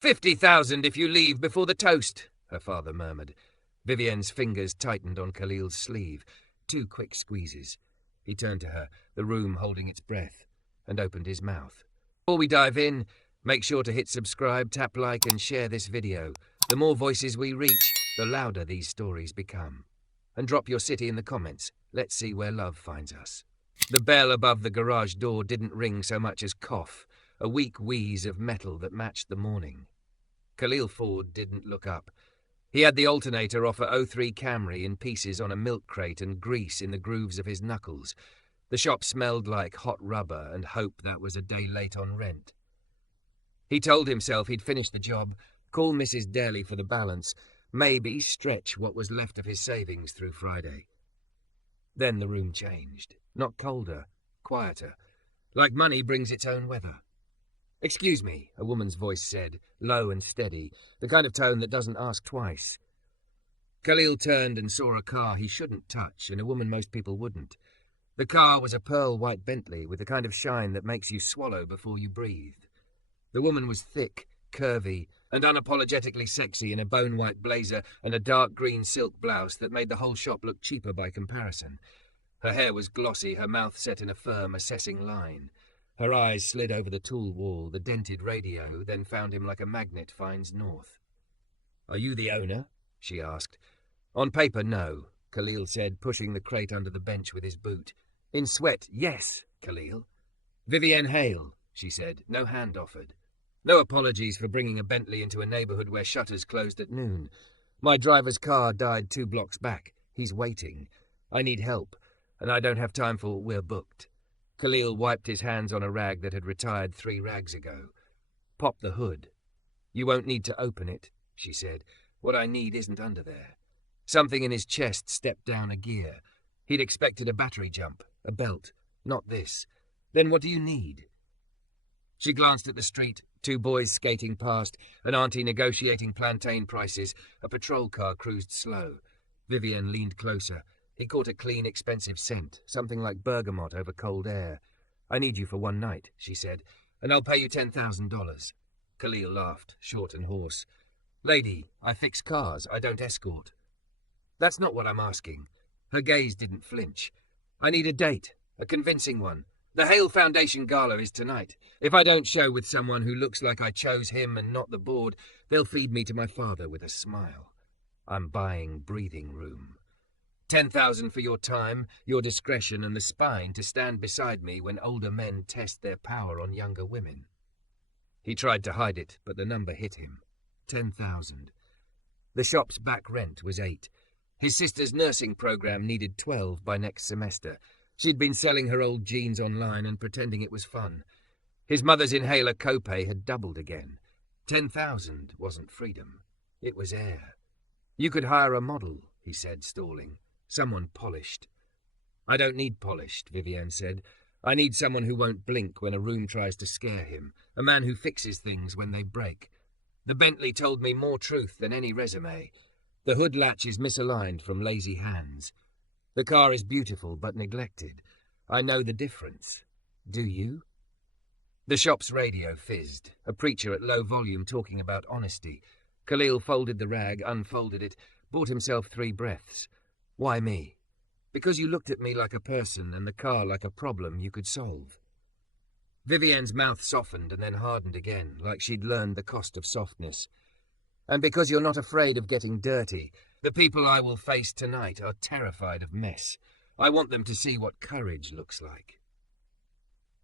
50,000 if you leave before the toast, her father murmured. Vivienne's fingers tightened on Khalil's sleeve. 2 quick squeezes. He turned to her, the room holding its breath, and opened his mouth. Before we dive in, make sure to hit subscribe, tap like, and share this video. The more voices we reach, the louder these stories become. And drop your city in the comments. Let's see where love finds us. The bell above the garage door didn't ring so much as cough, a weak wheeze of metal that matched the morning. Khalil Ford didn't look up. He had the alternator off a 03 Camry in pieces on a milk crate and grease in the grooves of his knuckles. The shop smelled like hot rubber and hope that was a day late on rent. He told himself he'd finish the job, call Mrs. Daly for the balance, maybe stretch what was left of his savings through Friday. Then the room changed. Not colder, quieter, like money brings its own weather. "Excuse me," a woman's voice said, low and steady, the kind of tone that doesn't ask twice. Khalil turned and saw a car he shouldn't touch, and a woman most people wouldn't. The car was a pearl-white Bentley with the kind of shine that makes you swallow before you breathe. The woman was thick, curvy, and unapologetically sexy in a bone-white blazer and a dark green silk blouse that made the whole shop look cheaper by comparison. Her hair was glossy, her mouth set in a firm, assessing line. Her eyes slid over the tool wall, the dented radio, then found him like a magnet finds north. "Are you the owner?" she asked. "On paper, no," Khalil said, pushing the crate under the bench with his boot. "In sweat, yes, Khalil." "Vivienne Hale," she said, no hand offered. "No apologies for bringing a Bentley into a neighborhood where shutters closed at noon. My driver's car died 2 blocks back. He's waiting. I need help, and I don't have time for we're booked." Khalil wiped his hands on a rag that had retired 3 rags ago. "Pop the hood." "You won't need to open it," she said. "What I need isn't under there." Something in his chest stepped down a gear. He'd expected a battery jump, a belt. Not this. "Then what do you need?" She glanced at the street, 2 boys skating past, an auntie negotiating plantain prices. A patrol car cruised slow. Vivienne leaned closer. He caught a clean, expensive scent, something like bergamot over cold air. "I need you for 1 night," she said, "and I'll pay you $10,000. Khalil laughed, short and hoarse. "Lady, I fix cars, I don't escort." "That's not what I'm asking." Her gaze didn't flinch. "I need a date, a convincing one. The Hale Foundation Gala is tonight. If I don't show with someone who looks like I chose him and not the board, they'll feed me to my father with a smile. I'm buying breathing room. 10,000 for your time, your discretion, and the spine to stand beside me when older men test their power on younger women." He tried to hide it, but the number hit him. 10,000. The shop's back rent was 8. His sister's nursing program needed 12 by next semester. She'd been selling her old jeans online and pretending it was fun. His mother's inhaler copay had doubled again. 10,000 wasn't freedom. It was air. "You could hire a model," he said, stalling. "Someone polished." "I don't need polished," Vivienne said. "I need someone who won't blink when a room tries to scare him, a man who fixes things when they break. The Bentley told me more truth than any resume. The hood latch is misaligned from lazy hands. The car is beautiful but neglected. I know the difference. Do you?" The shop's radio fizzed, a preacher at low volume talking about honesty. Khalil folded the rag, unfolded it, bought himself 3 breaths. "Why me?" "Because you looked at me like a person and the car like a problem you could solve." Vivienne's mouth softened and then hardened again, like she'd learned the cost of softness. "And because you're not afraid of getting dirty. The people I will face tonight are terrified of mess. I want them to see what courage looks like."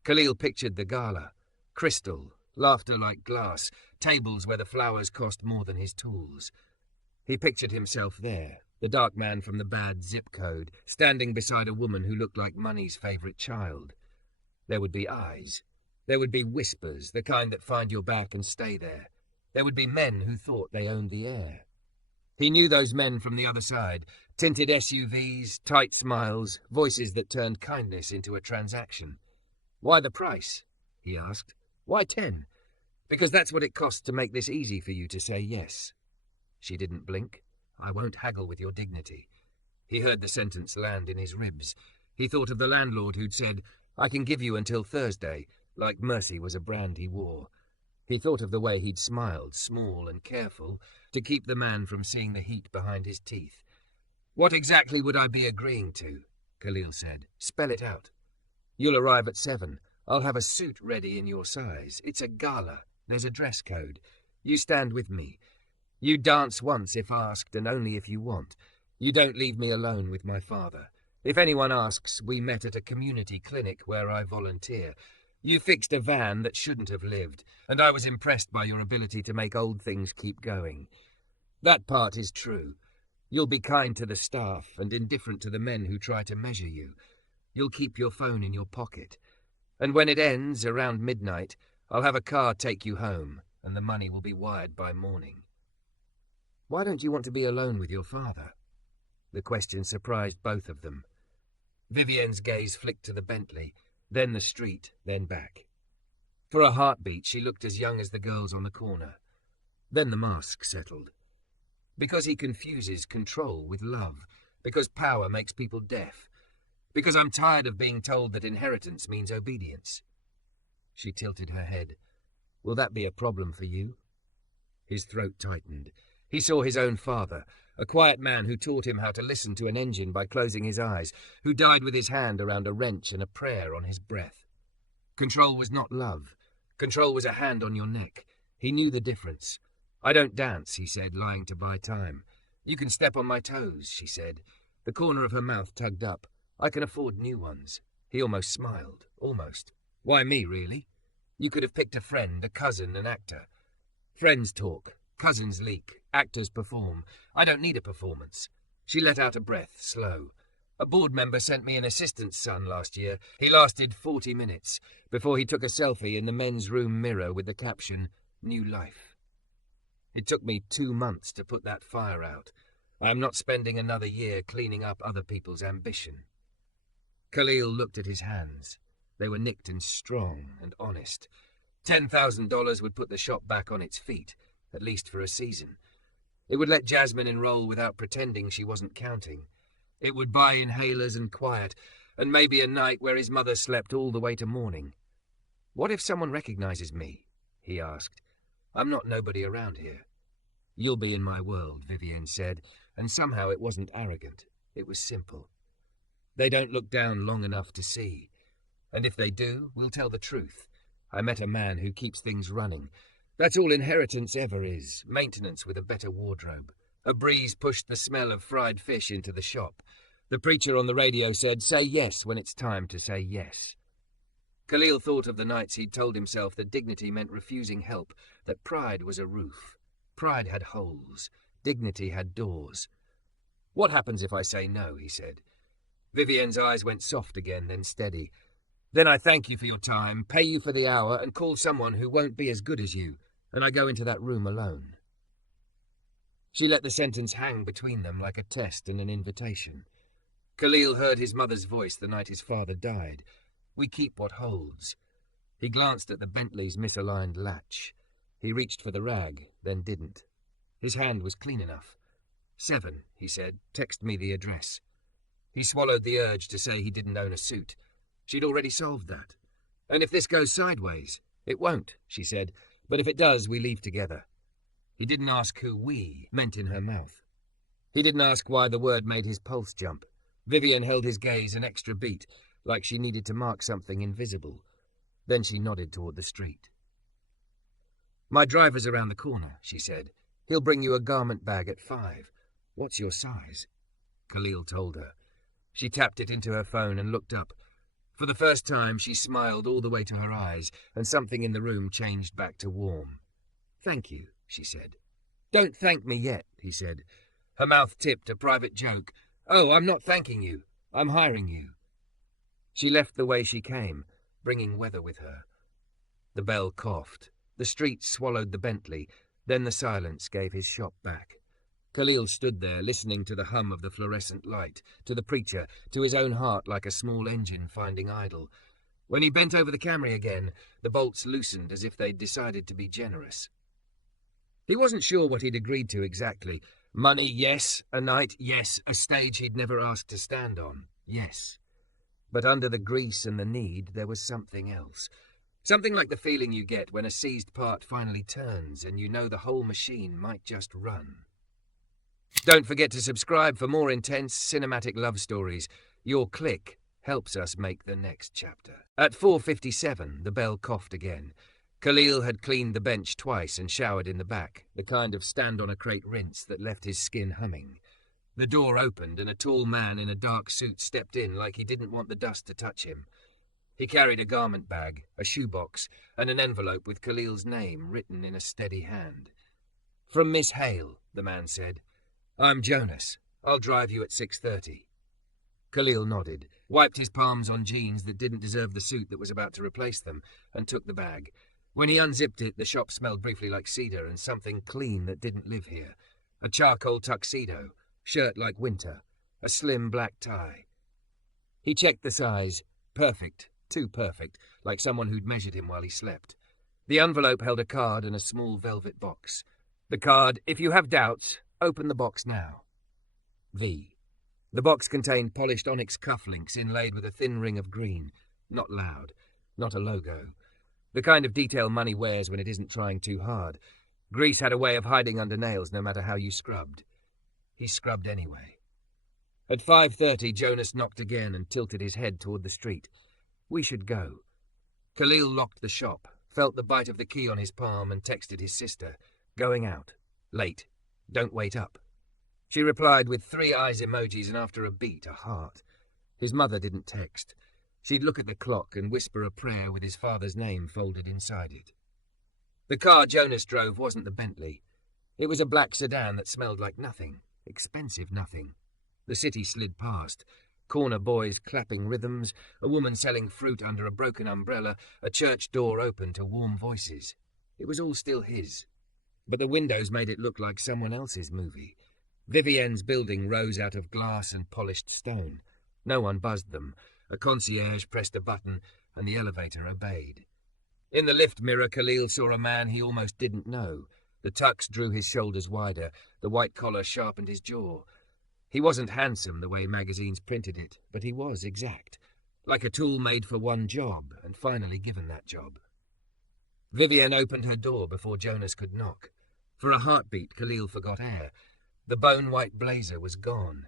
Khalil pictured the gala. Crystal, laughter like glass, tables where the flowers cost more than his tools. He pictured himself there, the dark man from the bad zip code, standing beside a woman who looked like money's favourite child. There would be eyes. There would be whispers, the kind that find your back and stay there. There would be men who thought they owned the air. He knew those men from the other side, tinted SUVs, tight smiles, voices that turned kindness into a transaction. "Why the price?" he asked. "Why 10? Because that's what it costs to make this easy for you to say yes." She didn't blink. "I won't haggle with your dignity." He heard the sentence land in his ribs. He thought of the landlord who'd said, "I can give you until Thursday," like mercy was a brand he wore. He thought of the way he'd smiled, small and careful, to keep the man from seeing the heat behind his teeth. "What exactly would I be agreeing to?" Khalil said. "Spell it out." "You'll arrive at 7. I'll have a suit ready in your size. It's a gala. There's a dress code. You stand with me. You dance once if asked and only if you want. You don't leave me alone with my father. If anyone asks, we met at a community clinic where I volunteer. You fixed a van that shouldn't have lived, and I was impressed by your ability to make old things keep going. That part is true. You'll be kind to the staff and indifferent to the men who try to measure you. You'll keep your phone in your pocket. And when it ends, around midnight, I'll have a car take you home, and the money will be wired by morning." "Why don't you want to be alone with your father?" The question surprised both of them. Vivienne's gaze flicked to the Bentley, then the street, then back. For a heartbeat, she looked as young as the girls on the corner. Then the mask settled. "Because he confuses control with love. Because power makes people deaf. Because I'm tired of being told that inheritance means obedience." She tilted her head. "Will that be a problem for you?" His throat tightened. He saw his own father, a quiet man who taught him how to listen to an engine by closing his eyes, who died with his hand around a wrench and a prayer on his breath. Control was not love. Control was a hand on your neck. He knew the difference. "I don't dance," he said, lying to buy time. "You can step on my toes," she said. The corner of her mouth tugged up. "I can afford new ones." He almost smiled. Almost. "Why me, really? You could have picked a friend, a cousin, an actor. Friends talk. Cousins leak. Actors perform. I don't need a performance." She let out a breath, slow. "A board member sent me an assistant's son last year. He lasted 40 minutes before he took a selfie in the men's room mirror with the caption, 'New Life.' It took me 2 months to put that fire out. I am not spending another year cleaning up other people's ambition." Khalil looked at his hands. They were nicked and strong and honest. $10,000 would put the shop back on its feet, at least for a season. It would let Jasmine enroll without pretending she wasn't counting. It would buy inhalers and quiet, and maybe a night where his mother slept all the way to morning. "What if someone recognizes me?" he asked. "I'm not nobody around here." "You'll be in my world," Vivienne said, and somehow it wasn't arrogant. It was simple. "They don't look down long enough to see. And if they do, we'll tell the truth. I met a man who keeps things running. That's all inheritance ever is, maintenance with a better wardrobe. A breeze pushed the smell of fried fish into the shop. The preacher on the radio said, 'Say yes when it's time to say yes.'" Khalil thought of the nights he'd told himself that dignity meant refusing help, that pride was a roof. Pride had holes. Dignity had doors. "What happens if I say no?" he said. Vivienne's eyes went soft again, then steady. "Then I thank you for your time, pay you for the hour, and call someone who won't be as good as you, and I go into that room alone." She let the sentence hang between them like a test and an invitation. Khalil heard his mother's voice the night his father died. "We keep what holds." He glanced at the Bentley's misaligned latch. He reached for the rag, then didn't. His hand was clean enough. 7, he said. "Text me the address." He swallowed the urge to say he didn't own a suit. She'd already solved that. "And if this goes sideways?" "It won't," she said. "But if it does, we leave together." He didn't ask who "we" meant in her mouth. He didn't ask why the word made his pulse jump. Vivienne held his gaze an extra beat, like she needed to mark something invisible. Then she nodded toward the street. "My driver's around the corner," she said. "He'll bring you a garment bag at 5. What's your size?" Khalil told her. She tapped it into her phone and looked up. For the first time, she smiled all the way to her eyes, and something in the room changed back to warm. "Thank you," she said. "Don't thank me yet," he said. Her mouth tipped a private joke. "Oh, I'm not thanking you. I'm hiring you." She left the way she came, bringing weather with her. The bell coughed. The street swallowed the Bentley. Then the silence gave his shop back. Khalil stood there, listening to the hum of the fluorescent light, to the preacher, to his own heart like a small engine finding idle. When he bent over the camera again, the bolts loosened as if they'd decided to be generous. He wasn't sure what he'd agreed to exactly. Money, yes. A night, yes. A stage he'd never asked to stand on, yes. But under the grease and the need, there was something else. Something like the feeling you get when a seized part finally turns and you know the whole machine might just run. Don't forget to subscribe for more intense cinematic love stories. Your click helps us make the next chapter. At 4:57, the bell coughed again. Khalil had cleaned the bench twice and showered in the back, the kind of stand-on-a-crate rinse that left his skin humming. The door opened and a tall man in a dark suit stepped in like he didn't want the dust to touch him. He carried a garment bag, a shoebox, and an envelope with Khalil's name written in a steady hand. "From Miss Hale," the man said. "I'm Jonas. I'll drive you at 6:30. Khalil nodded, wiped his palms on jeans that didn't deserve the suit that was about to replace them, and took the bag. When he unzipped it, the shop smelled briefly like cedar and something clean that didn't live here. A charcoal tuxedo, shirt like winter, a slim black tie. He checked the size. Perfect. Too perfect, like someone who'd measured him while he slept. The envelope held a card and a small velvet box. The card, "If you have doubts, open the box now." V. The box contained polished onyx cufflinks inlaid with a thin ring of green. Not loud. Not a logo. The kind of detail money wears when it isn't trying too hard. Grease had a way of hiding under nails no matter how you scrubbed. He scrubbed anyway. At 5:30, Jonas knocked again and tilted his head toward the street. "We should go." Khalil locked the shop, felt the bite of the key on his palm, and texted his sister. "Going out. Late. Don't wait up." She replied with 3 eyes emojis and after a beat, a heart. His mother didn't text. She'd look at the clock and whisper a prayer with his father's name folded inside it. The car Jonas drove wasn't the Bentley. It was a black sedan that smelled like nothing. Expensive nothing. The city slid past. Corner boys clapping rhythms, a woman selling fruit under a broken umbrella, a church door open to warm voices. It was all still his. But the windows made it look like someone else's movie. Vivienne's building rose out of glass and polished stone. No one buzzed them. A concierge pressed a button, and the elevator obeyed. In the lift mirror, Khalil saw a man he almost didn't know. The tux drew his shoulders wider, the white collar sharpened his jaw. He wasn't handsome the way magazines printed it, but he was exact. Like a tool made for one job, and finally given that job. Vivienne opened her door before Jonas could knock. For a heartbeat, Khalil forgot air. The bone-white blazer was gone.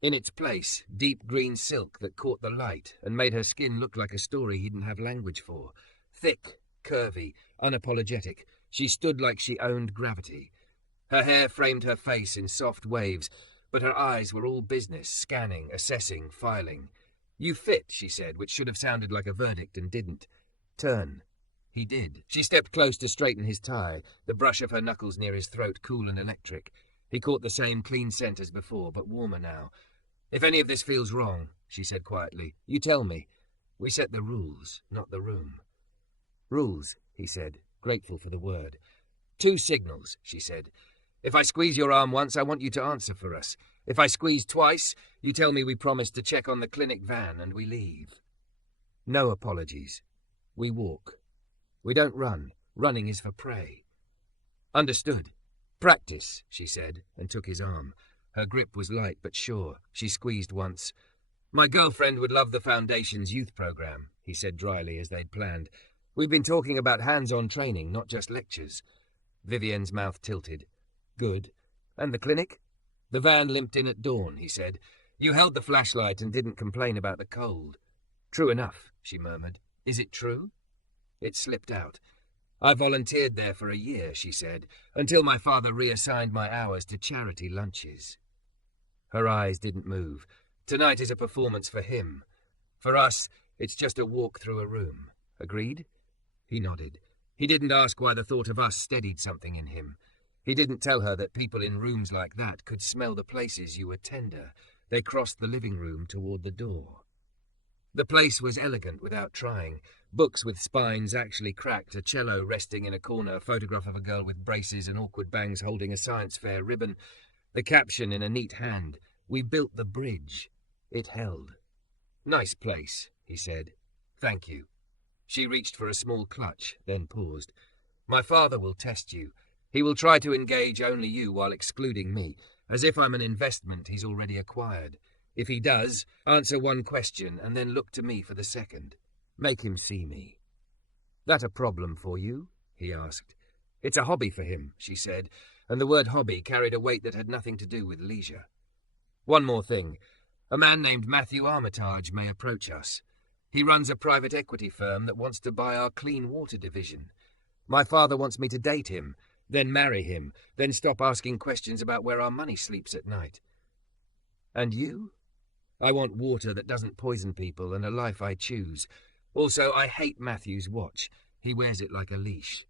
In its place, deep green silk that caught the light and made her skin look like a story he didn't have language for. Thick, curvy, unapologetic, she stood like she owned gravity. Her hair framed her face in soft waves, but her eyes were all business, scanning, assessing, filing. "You fit," she said, which should have sounded like a verdict and didn't. "Turn." He did. She stepped close to straighten his tie, the brush of her knuckles near his throat cool and electric. He caught the same clean scent as before, but warmer now. "If any of this feels wrong," she said quietly, "you tell me. We set the rules, not the room." "Rules," he said, grateful for the word. "2 signals," she said. "If I squeeze your arm once, I want you to answer for us. If I squeeze twice, you tell me we promised to check on the clinic van and we leave. No apologies. We walk. We don't run. Running is for prey." "Understood. Practice," she said, and took his arm. Her grip was light but sure. She squeezed once. "My girlfriend would love the Foundation's youth program," he said dryly as they'd planned. "We've been talking about hands-on training, not just lectures." Vivienne's mouth tilted. "Good. And the clinic?" "The van limped in at dawn," he said. "You held the flashlight and didn't complain about the cold." "True enough," she murmured. "Is it true?" It slipped out. "I volunteered there for a year," she said, "until my father reassigned my hours to charity lunches." Her eyes didn't move. "Tonight is a performance for him. For us, it's just a walk through a room. Agreed?" He nodded. He didn't ask why the thought of us steadied something in him. He didn't tell her that people in rooms like that could smell the places you were tender. They crossed the living room toward the door. The place was elegant without trying. Books with spines actually cracked, a cello resting in a corner, a photograph of a girl with braces and awkward bangs holding a science fair ribbon. The caption in a neat hand, "We built the bridge." It held. "Nice place," he said. "Thank you." She reached for a small clutch, then paused. "My father will test you. He will try to engage only you while excluding me, as if I'm an investment he's already acquired. If he does, answer one question and then look to me for the second. Make him see me." "That a problem for you?" he asked. "It's a hobby for him," she said, and the word hobby carried a weight that had nothing to do with leisure. "One more thing. A man named Matthew Armitage may approach us. He runs a private equity firm that wants to buy our clean water division. My father wants me to date him, then marry him, then stop asking questions about where our money sleeps at night. And you? I want water that doesn't poison people and a life I choose. Also, I hate Matthew's watch. He wears it like a leash."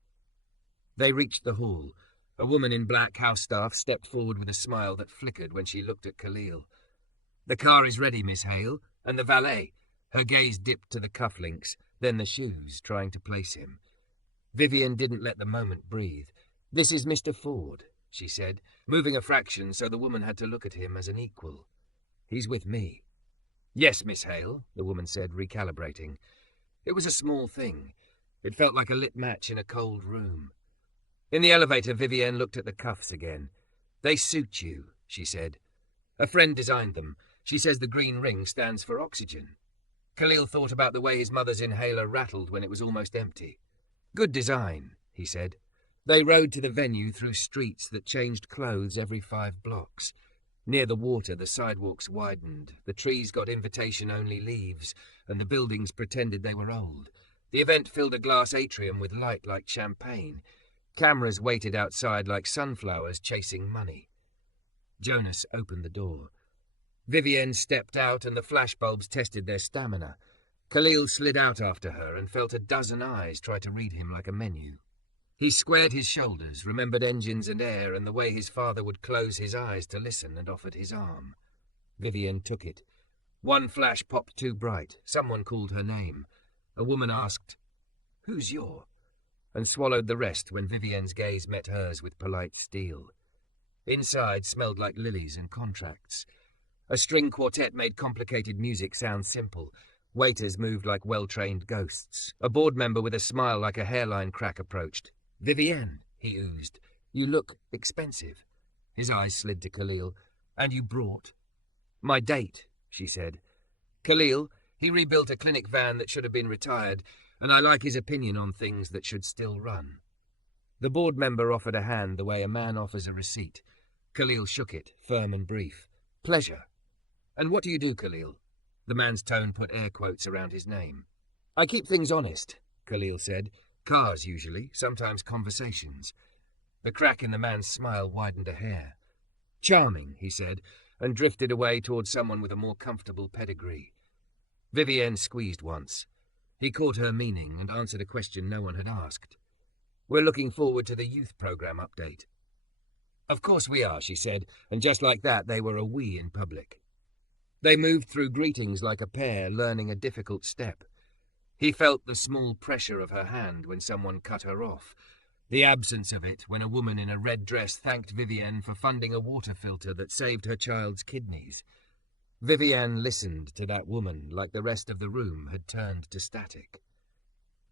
They reached the hall. A woman in black house staff stepped forward with a smile that flickered when she looked at Khalil. "The car is ready, Miss Hale, and the valet." Her gaze dipped to the cufflinks, then the shoes, trying to place him. Vivienne didn't let the moment breathe. "This is Mr. Ford," she said, moving a fraction so the woman had to look at him as an equal. "He's with me." "Yes, Miss Hale," the woman said, recalibrating. It was a small thing. It felt like a lit match in a cold room. In the elevator, Vivienne looked at the cuffs again. "They suit you," she said. "A friend designed them. She says the green ring stands for oxygen." Khalil thought about the way his mother's inhaler rattled when it was almost empty. "Good design," he said. They rode to the venue through streets that changed clothes every 5 blocks. Near the water, the sidewalks widened, the trees got invitation-only leaves, and the buildings pretended they were old. The event filled a glass atrium with light like champagne. Cameras waited outside like sunflowers chasing money. Jonas opened the door. Vivienne stepped out and the flashbulbs tested their stamina. Khalil slid out after her and felt a dozen eyes try to read him like a menu. He squared his shoulders, remembered engines and air and the way his father would close his eyes to listen, and offered his arm. Vivienne took it. One flash popped too bright. Someone called her name. A woman asked, "Who's your?" and swallowed the rest when Vivienne's gaze met hers with polite steel. Inside smelled like lilies and contracts. A string quartet made complicated music sound simple. Waiters moved like well-trained ghosts. A board member with a smile like a hairline crack approached. "Vivienne," he oozed, "you look expensive." His eyes slid to Khalil. "And you brought?" "My date," she said. "Khalil, he rebuilt a clinic van that should have been retired, and I like his opinion on things that should still run." The board member offered a hand the way a man offers a receipt. Khalil shook it, firm and brief. "Pleasure." "And what do you do, Khalil?" The man's tone put air quotes around his name. "I keep things honest," Khalil said. "Cars, usually, sometimes conversations." The crack in the man's smile widened a hair. "Charming," he said, and drifted away towards someone with a more comfortable pedigree. Vivienne squeezed once. He caught her meaning and answered a question no one had asked. "We're looking forward to the youth program update." "Of course we are," she said, and just like that they were a we in public. They moved through greetings like a pair learning a difficult step. He felt the small pressure of her hand when someone cut her off, the absence of it when a woman in a red dress thanked Vivienne for funding a water filter that saved her child's kidneys. Vivienne listened to that woman like the rest of the room had turned to static.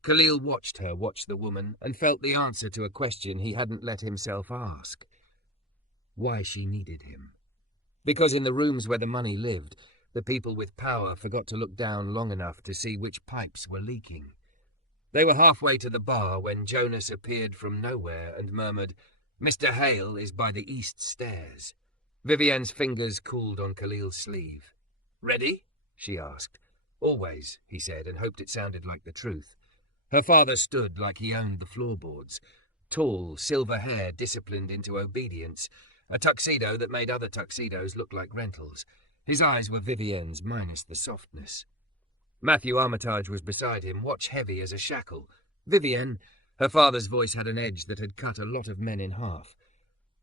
Khalil watched her watch the woman and felt the answer to a question he hadn't let himself ask. Why she needed him. Because in the rooms where the money lived, the people with power forgot to look down long enough to see which pipes were leaking. They were halfway to the bar when Jonas appeared from nowhere and murmured, "Mr. Hale is by the east stairs." Vivienne's fingers cooled on Khalil's sleeve. "Ready?" she asked. "Always," he said, and hoped it sounded like the truth. Her father stood like he owned the floorboards. Tall, silver hair disciplined into obedience, a tuxedo that made other tuxedos look like rentals. His eyes were Vivienne's minus the softness. Matthew Armitage was beside him, watch heavy as a shackle. "Vivienne," her father's voice had an edge that had cut a lot of men in half.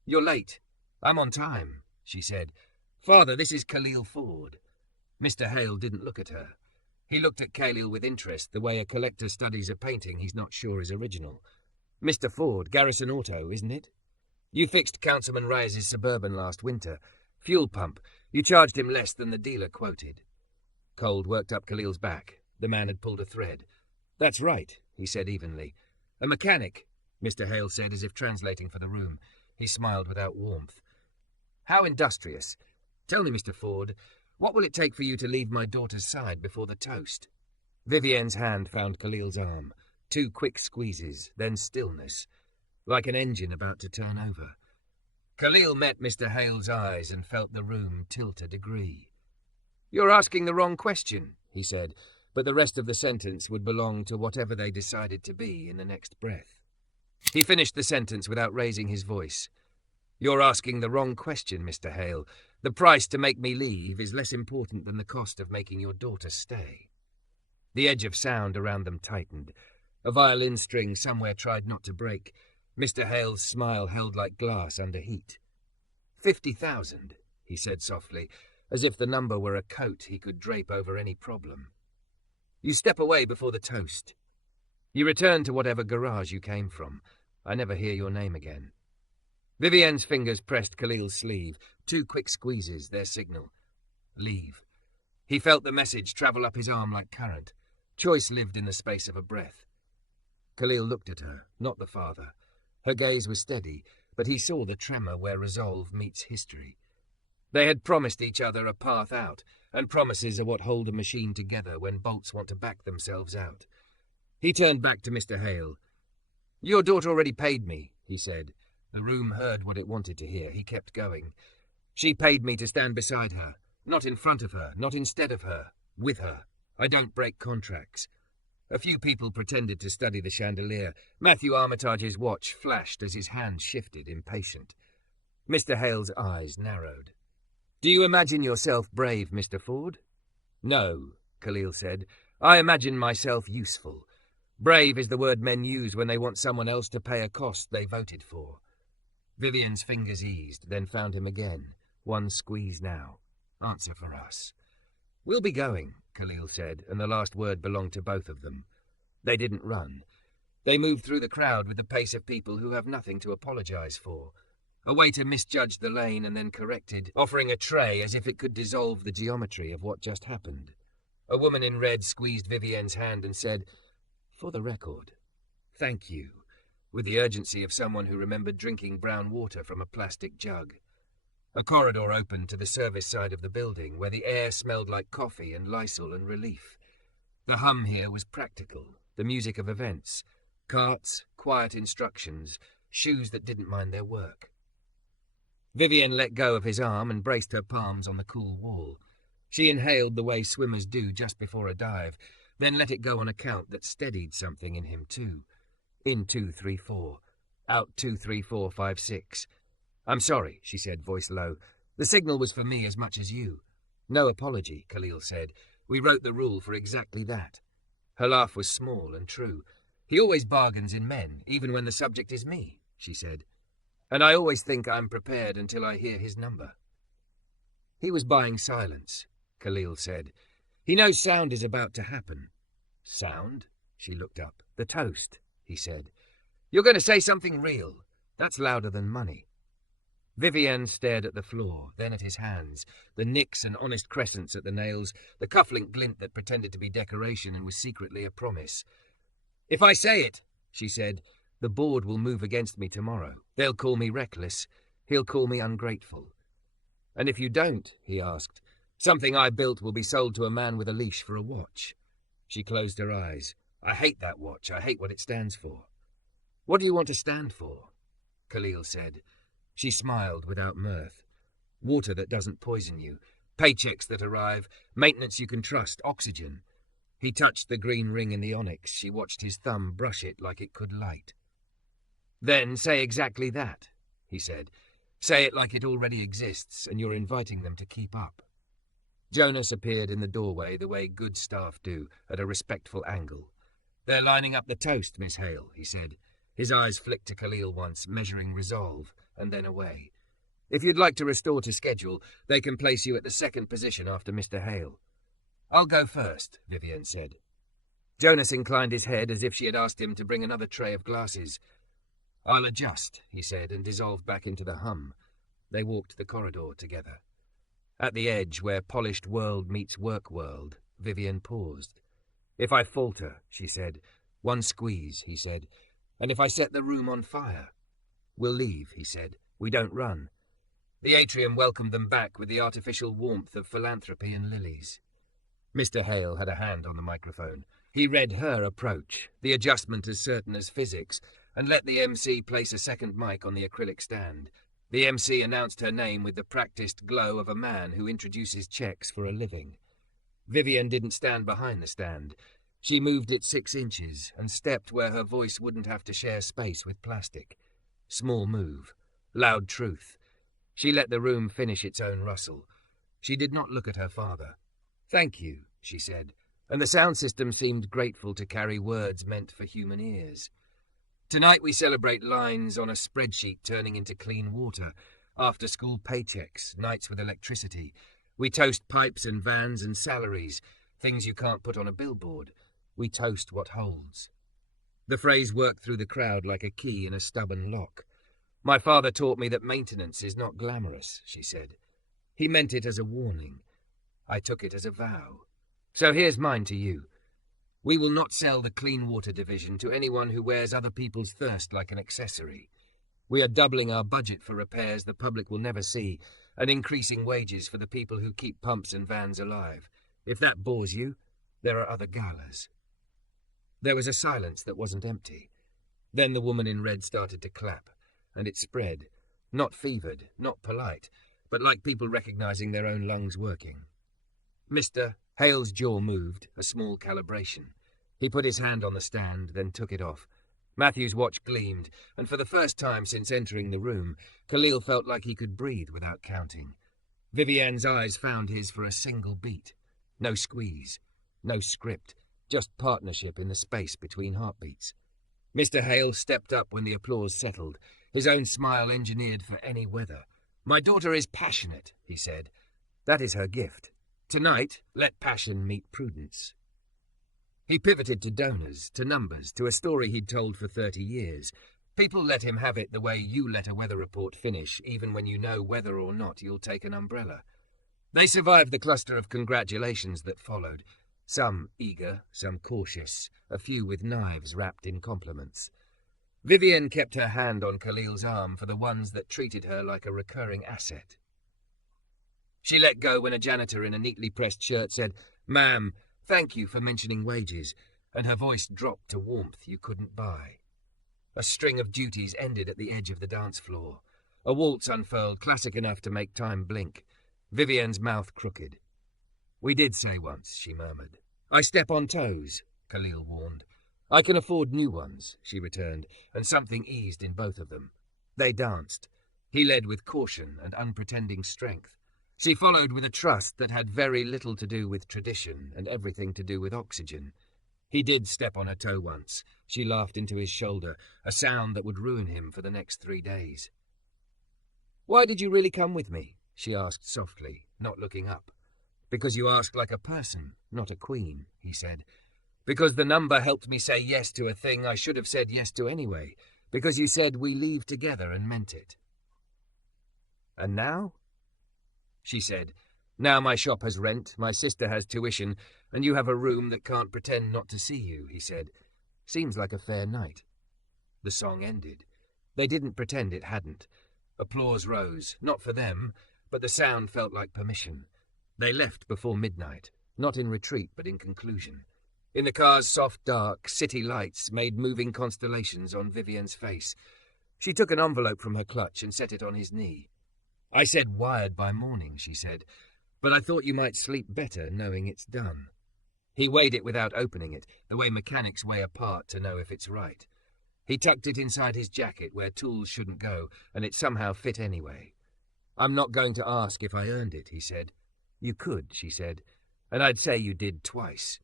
"You're late." "I'm on time," she said. "Father, this is Khalil Ford." Mr. Hale didn't look at her. He looked at Khalil with interest, the way a collector studies a painting he's not sure is original. "Mr. Ford, Garrison Auto, isn't it? You fixed Councilman Reyes's Suburban last winter. Fuel pump. You charged him less than the dealer quoted." Cold worked up Khalil's back. The man had pulled a thread. "That's right," he said evenly. "A mechanic," Mr. Hale said as if translating for the room. He smiled without warmth. "How industrious. Tell me, Mr. Ford, what will it take for you to leave my daughter's side before the toast?" Vivienne's hand found Khalil's arm. 2 quick squeezes, then stillness, like an engine about to turn over. Khalil met Mr. Hale's eyes and felt the room tilt a degree. "You're asking the wrong question," he said, but the rest of the sentence would belong to whatever they decided to be in the next breath. He finished the sentence without raising his voice. "You're asking the wrong question, Mr. Hale. The price to make me leave is less important than the cost of making your daughter stay." The edge of sound around them tightened. A violin string somewhere tried not to break. Mr. Hale's smile held like glass under heat. 50,000, he said softly, as if the number were a coat he could drape over any problem. "You step away before the toast. You return to whatever garage you came from. I never hear your name again." Vivienne's fingers pressed Khalil's sleeve. 2 quick squeezes, their signal. Leave. He felt the message travel up his arm like current. Choice lived in the space of a breath. Khalil looked at her, not the father. Her gaze was steady, but he saw the tremor where resolve meets history. They had promised each other a path out, and promises are what hold a machine together when bolts want to back themselves out. He turned back to Mr. Hale. "Your daughter already paid me," he said. The room heard what it wanted to hear. He kept going. "She paid me to stand beside her. Not in front of her, not instead of her. With her. I don't break contracts." A few people pretended to study the chandelier. Matthew Armitage's watch flashed as his hand shifted, impatient. Mr. Hale's eyes narrowed. "Do you imagine yourself brave, Mr. Ford?" "No," Khalil said. "I imagine myself useful. Brave is the word men use when they want someone else to pay a cost they voted for." Vivienne's fingers eased, then found him again. 1 squeeze now. "Answer for us." "We'll be going," Khalil said, and the last word belonged to both of them. They didn't run. They moved through the crowd with the pace of people who have nothing to apologize for. A waiter misjudged the lane and then corrected, offering a tray as if it could dissolve the geometry of what just happened. A woman in red squeezed Vivienne's hand and said, "For the record, thank you," with the urgency of someone who remembered drinking brown water from a plastic jug. A corridor opened to the service side of the building, where the air smelled like coffee and Lysol and relief. The hum here was practical, the music of events, carts, quiet instructions, shoes that didn't mind their work. Vivienne let go of his arm and braced her palms on the cool wall. She inhaled the way swimmers do just before a dive, then let it go on a count that steadied something in him too. In 2, 3, 4. Out 2, 3, 4, 5, 6. "I'm sorry," she said, voice low. "The signal was for me as much as you." "No apology," Khalil said. "We wrote the rule for exactly that." Her laugh was small and true. "He always bargains in men, even when the subject is me," she said. "And I always think I'm prepared until I hear his number." "He was buying silence," Khalil said. "He knows sound is about to happen." "Sound?" She looked up. "The toast," he said. "You're going to say something real. That's louder than money." Vivienne stared at the floor, then at his hands, the nicks and honest crescents at the nails, the cufflink glint that pretended to be decoration and was secretly a promise. "If I say it," she said, "the board will move against me tomorrow. They'll call me reckless. He'll call me ungrateful." "And if you don't," he asked, "something I built will be sold to a man with a leash for a watch." She closed her eyes. "I hate that watch. I hate what it stands for." "What do you want to stand for?" Khalil said. She smiled without mirth. "Water that doesn't poison you. Paychecks that arrive. Maintenance you can trust. Oxygen." He touched the green ring in the onyx. She watched his thumb brush it like it could light. "Then say exactly that," he said. "Say it like it already exists, and you're inviting them to keep up." Jonas appeared in the doorway the way good staff do, at a respectful angle. "They're lining up the toast, Miss Hale," he said. His eyes flicked to Khalil once, measuring resolve, and then away. "If you'd like to restore to schedule, they can place you at the second position after Mr. Hale." "I'll go first," Vivienne said. Jonas inclined his head as if she had asked him to bring another tray of glasses. "I'll adjust," he said, and dissolved back into the hum. They walked the corridor together. At the edge, where polished world meets work world, Vivienne paused. "If I falter," she said. "1 squeeze," he said. "And if I set the room on fire?" "We'll leave," he said. "We don't run." The atrium welcomed them back with the artificial warmth of philanthropy and lilies. Mr. Hale had a hand on the microphone. He read her approach, the adjustment as certain as physics, and let the MC place a second mic on the acrylic stand. The MC announced her name with the practiced glow of a man who introduces checks for a living. Vivienne didn't stand behind the stand. She moved it 6 inches and stepped where her voice wouldn't have to share space with plastic. Small move. Loud truth. She let the room finish its own rustle. She did not look at her father. "Thank you," she said, and the sound system seemed grateful to carry words meant for human ears. "Tonight we celebrate lines on a spreadsheet turning into clean water, after-school paychecks, nights with electricity. We toast pipes and vans and salaries, things you can't put on a billboard. We toast what holds." The phrase worked through the crowd like a key in a stubborn lock. "My father taught me that maintenance is not glamorous," she said. He meant it as a warning. I took it as a vow. So here's mine to you. We will not sell the clean water division to anyone who wears other people's thirst like an accessory. We are doubling our budget for repairs the public will never see, and increasing wages for the people who keep pumps and vans alive. If that bores you, there are other galas. There was a silence that wasn't empty. Then the woman in red started to clap, and it spread, not fevered, not polite, but like people recognizing their own lungs working. Hale's jaw moved, a small calibration. He put his hand on the stand, then took it off. Matthew's watch gleamed, and for the first time since entering the room, Khalil felt like he could breathe without counting. Vivienne's eyes found his for a single beat. No squeeze, no script, just partnership in the space between heartbeats. Mr. Hale stepped up when the applause settled, his own smile engineered for any weather. "My daughter is passionate," he said. "That is her gift. Tonight, let passion meet prudence." He pivoted to donors, to numbers, to a story he'd told for 30 years. People let him have it the way you let a weather report finish, even when you know whether or not you'll take an umbrella. They survived the cluster of congratulations that followed, some eager, some cautious, a few with knives wrapped in compliments. Vivienne kept her hand on Khalil's arm for the ones that treated her like a recurring asset. She let go when a janitor in a neatly pressed shirt said, "Ma'am, thank you for mentioning wages," and her voice dropped to warmth you couldn't buy. A string of duties ended at the edge of the dance floor. A waltz unfurled, classic enough to make time blink. Vivienne's mouth crooked. "We did say once," she murmured. "I step on toes," Khalil warned. "I can afford new ones," she returned, and something eased in both of them. They danced. He led with caution and unpretending strength. She followed with a trust that had very little to do with tradition and everything to do with oxygen. He did step on her toe once. She laughed into his shoulder, a sound that would ruin him for the next 3 days. "Why did you really come with me?" she asked softly, not looking up. "Because you asked like a person, not a queen," he said. "Because the number helped me say yes to a thing I should have said yes to anyway. Because you said we leave together and meant it." "And now?" She said, "Now my shop has rent, my sister has tuition, and you have a room that can't pretend not to see you," he said. "Seems like a fair night." The song ended. They didn't pretend it hadn't. Applause rose, not for them, but the sound felt like permission. They left before midnight, not in retreat but in conclusion. In the car's soft dark, city lights made moving constellations on Vivienne's face. She took an envelope from her clutch and set it on his knee. "I said wired by morning," she said, "but I thought you might sleep better knowing it's done." He weighed it without opening it, the way mechanics weigh a part to know if it's right. He tucked it inside his jacket where tools shouldn't go, and it somehow fit anyway. "I'm not going to ask if I earned it," he said. "You could," she said, "and I'd say you did twice."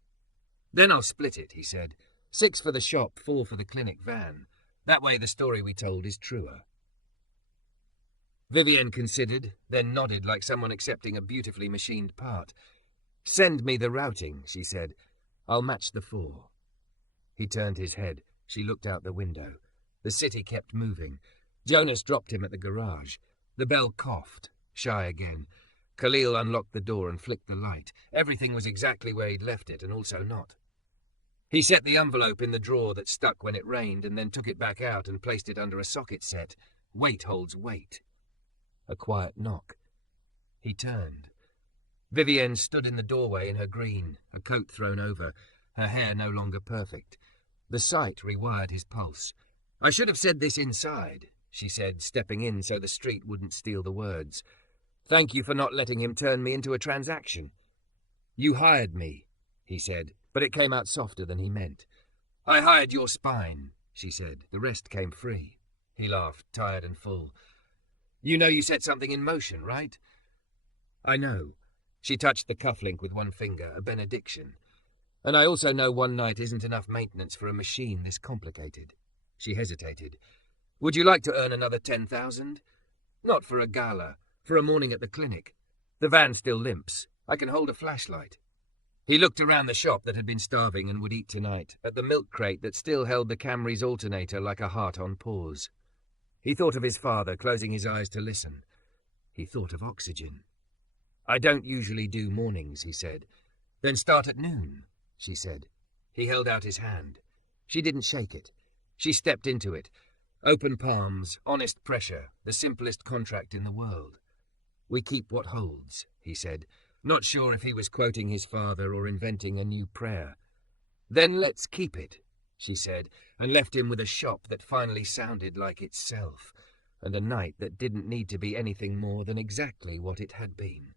"Then I'll split it," he said. 6 for the shop, 4 for the clinic van. That way the story we told is truer." Vivienne considered, then nodded like someone accepting a beautifully machined part. "Send me the routing," she said. "I'll match the 4. He turned his head. She looked out the window. The city kept moving. Jonas dropped him at the garage. The bell coughed, shy again. Khalil unlocked the door and flicked the light. Everything was exactly where he'd left it, and also not. He set the envelope in the drawer that stuck when it rained, and then took it back out and placed it under a socket set. Weight holds weight. A quiet knock. He turned. Vivienne stood in the doorway in her green, a coat thrown over. her hair no longer perfect. The sight rewired his pulse. "I should have said this inside," she said, stepping in so the street wouldn't steal the words. "Thank you for not letting him turn me into a transaction." "You hired me," he said, but it came out softer than he meant. "I hired your spine," she said. The rest came free. He laughed, tired and full. "You know you set something in motion, right?" "I know." She touched the cufflink with one finger, a benediction. "And I also know one night isn't enough maintenance for a machine this complicated." She hesitated. "Would you like to earn another 10,000? Not for a gala, for a morning at the clinic. The van still limps. I can hold a flashlight." He looked around the shop that had been starving and would eat tonight, at the milk crate that still held the Camry's alternator like a heart on pause. He thought of his father, closing his eyes to listen. He thought of oxygen. "I don't usually do mornings," he said. "Then start at noon," she said. He held out his hand. She didn't shake it. She stepped into it. Open palms, honest pressure, the simplest contract in the world. "We keep what holds," he said, not sure if he was quoting his father or inventing a new prayer. "Then let's keep it," she said, and left him with a shop that finally sounded like itself, and a night that didn't need to be anything more than exactly what it had been.